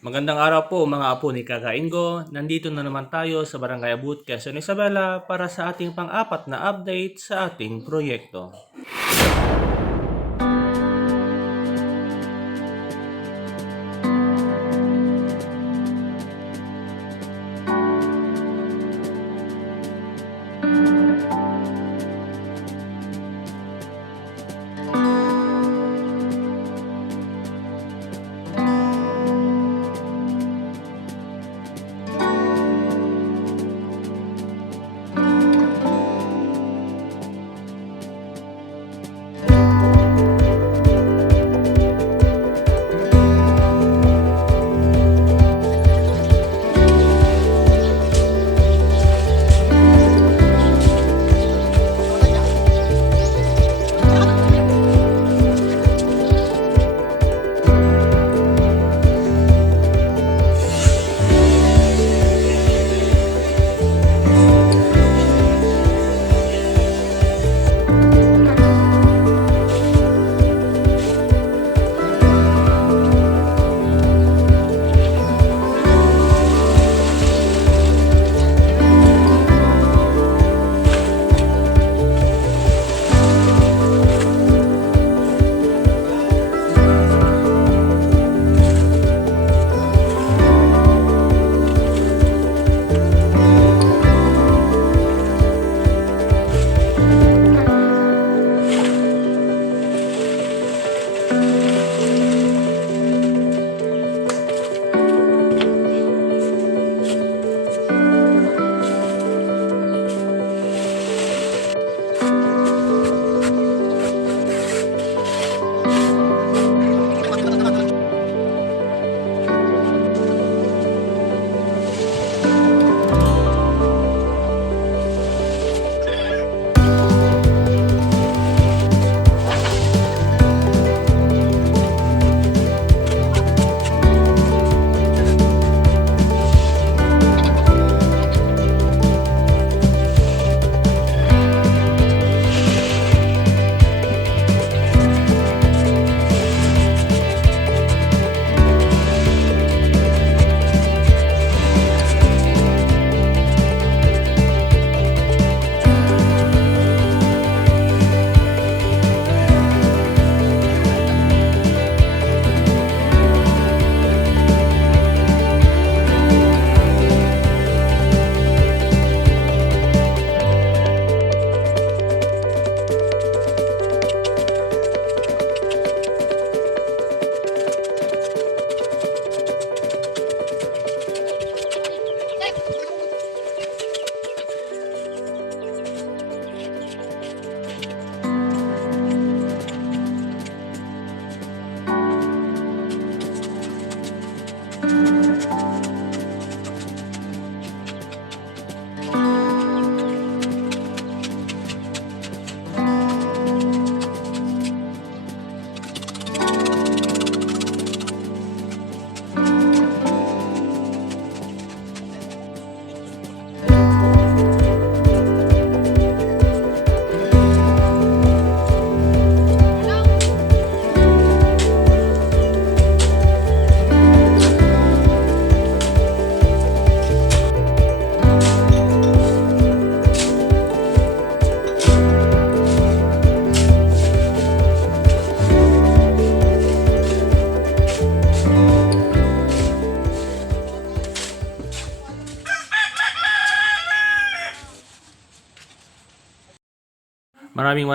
Magandang araw po mga apo ni Kaka Ingo. Nandito na naman tayo sa Barangay Abut, Quezon Isabela para sa ating pang-apat na update sa ating proyekto.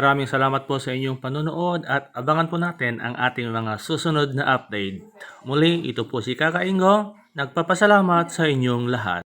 Maraming salamat po sa inyong panonood at abangan po natin ang ating mga susunod na update. Muli, ito po si Kaka Ingo, nagpapasalamat sa inyong lahat.